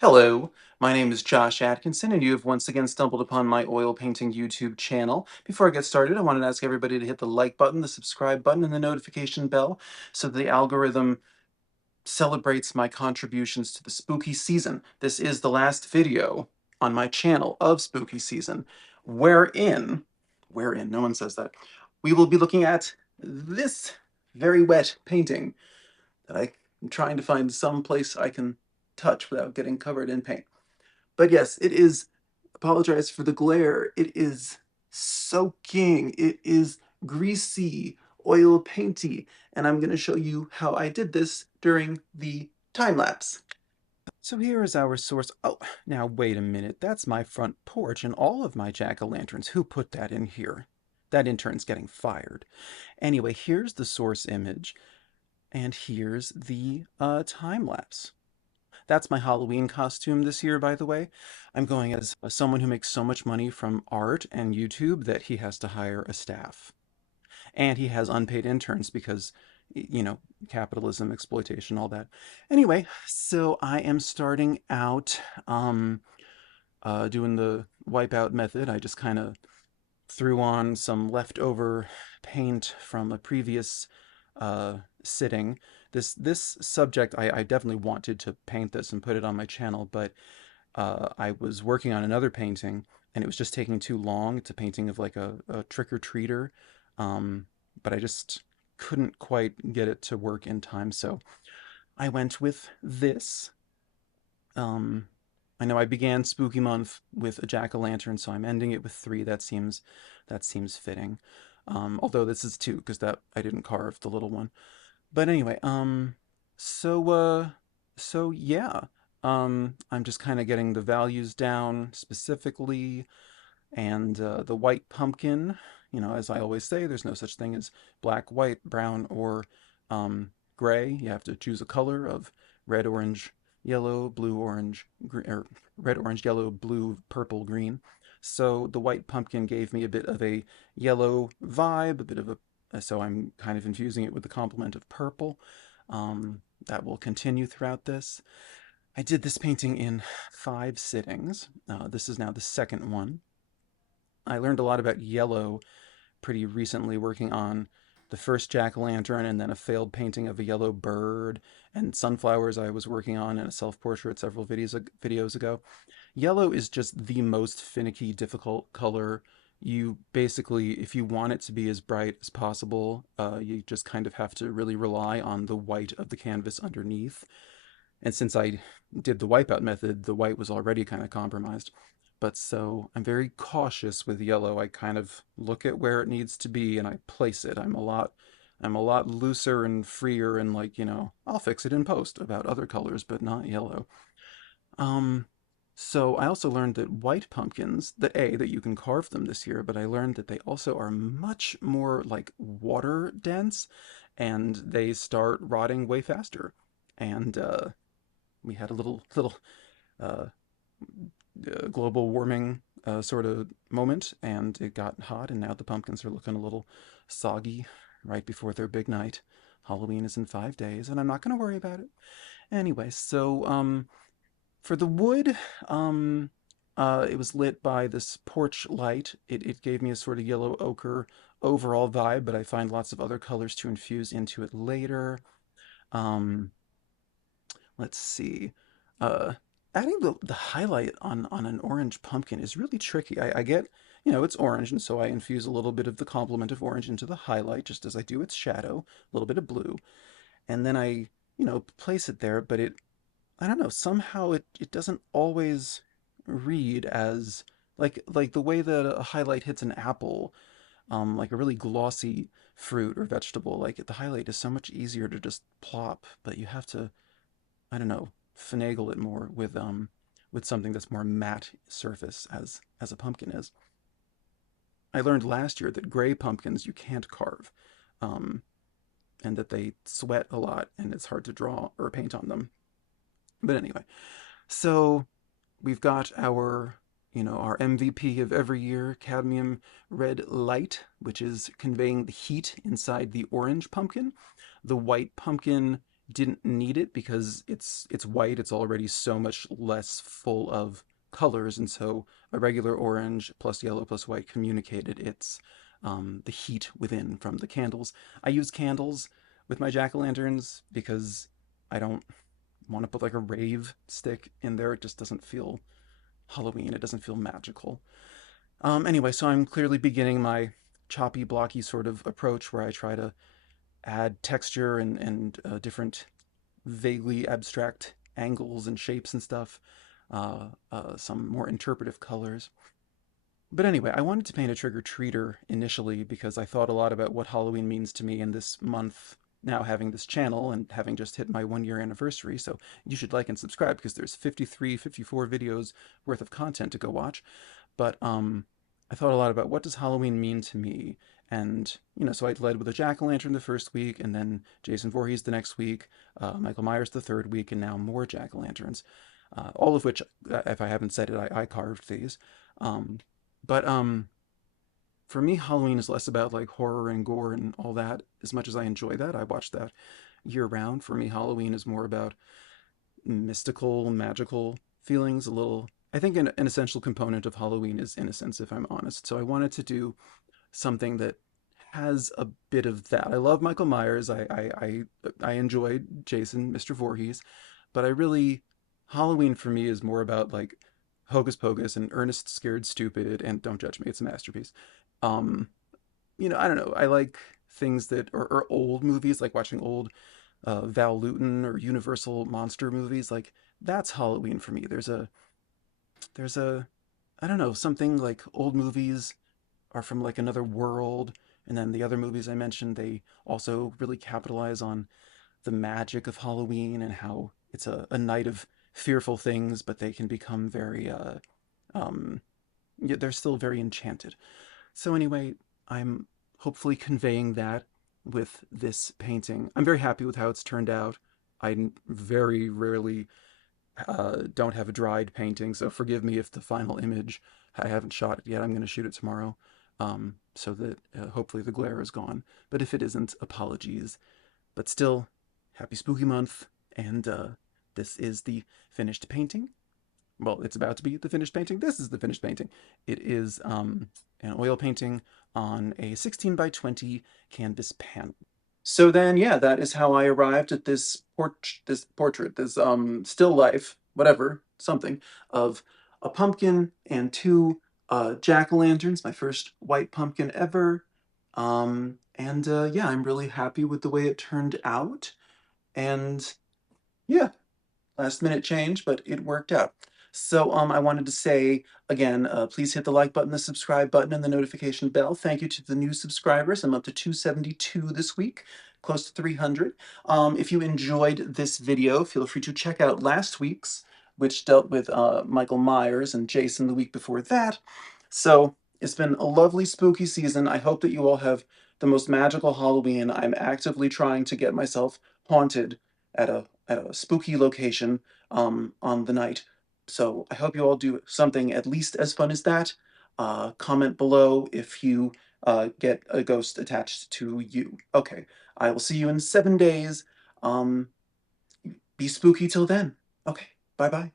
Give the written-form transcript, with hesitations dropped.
Hello, my name is Josh Atkinson, and you have once again stumbled upon my oil painting YouTube channel. Before I get started, I wanted to ask everybody to hit the like button, the subscribe button, and the notification bell so that the algorithm celebrates my contributions to the spooky season. This is the last video on my channel of spooky season, wherein, no one says that, we will be looking at this very wet painting that I'm trying to find some place I can touch without getting covered in paint. But yes, it is, apologize for the glare, it is soaking, it is greasy, oil painty, and I'm going to show you how I did this during the time lapse. So here is our source. Oh, now wait a minute, that's my front porch and all of my jack-o'-lanterns. Who put that in here? That intern's getting fired. Anyway, here's the source image, and here's the time lapse. That's my Halloween costume this year, by the way. I'm going as someone who makes so much money from art and YouTube that he has to hire a staff. And he has unpaid interns because, you know, capitalism, exploitation, all that. Anyway, so I am starting out doing the wipeout method. I just kind of threw on some leftover paint from a previous sitting. This subject, I definitely wanted to paint this and put it on my channel, but I was working on another painting and it was just taking too long. It's a painting of like a trick-or-treater, but I just couldn't quite get it to work in time, so I went with this. Um, I know I began Spooky Month with a jack-o'-lantern, so I'm ending it with three. That seems fitting. Although this is two, because that I didn't carve the little one. But anyway, so so yeah. I'm just kind of getting the values down specifically, and the white pumpkin, as I always say, there's no such thing as black, white, brown, or gray. You have to choose a color of red, orange, yellow, blue, orange, or red, orange, yellow, blue, purple, green. So the white pumpkin gave me a bit of a yellow vibe, a bit of so I'm kind of infusing it with the complement of purple. That will continue throughout this. I did this painting in 5 sittings. This is now the second one. I learned a lot about yellow pretty recently working on the first jack-o'-lantern and then a failed painting of a yellow bird and sunflowers I was working on in a self-portrait several videos ago. Yellow is just the most finicky, difficult color. You basically, if you want it to be as bright as possible, you just kind of have to really rely on the white of the canvas underneath. And since I did the wipeout method, the white was already kind of compromised. But so I'm very cautious with yellow. I kind of look at where it needs to be and I place it. I'm a lot looser and freer and like, I'll fix it in post about other colors, but not yellow. Um, so I also learned that white pumpkins, that you can carve them this year, but I learned that they also are much more like water dense and they start rotting way faster. And we had a little uh, global warming sort of moment, and it got hot, and now the pumpkins are looking a little soggy right before their big night. Halloween is in 5 days, and I'm not going to worry about it. Anyway, so for the wood, it was lit by this porch light. It gave me a sort of yellow ochre overall vibe, but I find lots of other colors to infuse into it later. Um, let's see. Uh, Adding the highlight on an orange pumpkin is really tricky. I get, it's orange, and so I infuse a little bit of the complement of orange into the highlight, just as I do its shadow, a little bit of blue, and then I, place it there, but I don't know, somehow it doesn't always read as like the way that a highlight hits an apple, like a really glossy fruit or vegetable. Like the highlight is so much easier to just plop, but you have to, I don't know, finagle it more with something that's more matte surface as a pumpkin is. I learned last year that gray pumpkins you can't carve, um, and that they sweat a lot and it's hard to draw or paint on them. But anyway, so we've got our MVP of every year, cadmium red light, which is conveying the heat inside the orange pumpkin. The white pumpkin didn't need it because it's white. It's already so much less full of colors, and so a regular orange plus yellow plus white communicated its the heat within from the candles. I use candles with my jack-o'-lanterns because I don't want to put like a rave stick in there. It just doesn't feel Halloween. It doesn't feel magical. Anyway, so I'm clearly beginning my choppy, blocky sort of approach where I try to add texture and different vaguely abstract angles and shapes and stuff, some more interpretive colors. But anyway, I wanted to paint a trick-or-treater initially because I thought a lot about what Halloween means to me in this month, now having this channel and having just hit my 1 year anniversary. So you should like and subscribe because there's 53, 54 videos worth of content to go watch. But I thought a lot about what does Halloween mean to me. And, so I led with a jack-o'-lantern the first week, and then Jason Voorhees the next week, Michael Myers the third week, and now more jack-o'-lanterns. All of which, if I haven't said it, I carved these. Um, but for me, Halloween is less about like horror and gore and all that. As much as I enjoy that, I watch that year round. For me, Halloween is more about mystical, magical feelings. A little, I think an essential component of Halloween is innocence, if I'm honest. So I wanted to do something that has a bit of that. I love Michael Myers. I enjoyed Jason, Mr. Voorhees, but I really Halloween for me is more about like Hocus Pocus and Ernest Scared Stupid and Don't Judge Me, it's a masterpiece. Um, I don't know. I like things that or old movies, like watching old Val Lewton or Universal monster movies. Like that's Halloween for me. There's a I don't know, something like old movies are from like another world. And then the other movies I mentioned, they also really capitalize on the magic of Halloween and how it's a night of fearful things, but they can become very, um, yeah, they're still very enchanted. So anyway, I'm hopefully conveying that with this painting. I'm very happy with how it's turned out. I very rarely don't have a dried painting, so forgive me if the final image, I haven't shot it yet. I'm going to shoot it tomorrow, so that hopefully the glare is gone. But if it isn't, apologies. But still, happy spooky month, and this is the finished painting. Well, it's about to be the finished painting. This is the finished painting. It is an oil painting on a 16 by 20 canvas panel. So then, yeah, that is how I arrived at this portrait, this still life, whatever, something, of a pumpkin and two jack-o'-lanterns, my first white pumpkin ever. And yeah, I'm really happy with the way it turned out. And yeah, last minute change, but it worked out. So I wanted to say again, please hit the like button, the subscribe button, and the notification bell. Thank you to the new subscribers. I'm up to 272 this week, close to 300. If you enjoyed this video, feel free to check out last week's, which dealt with Michael Myers and Jason the week before that. So it's been a lovely spooky season. I hope that you all have the most magical Halloween. I'm actively trying to get myself haunted at a spooky location on the night. So I hope you all do something at least as fun as that. Comment below if you get a ghost attached to you. Okay, I will see you in 7 days. Um, be spooky till then. Okay, bye bye.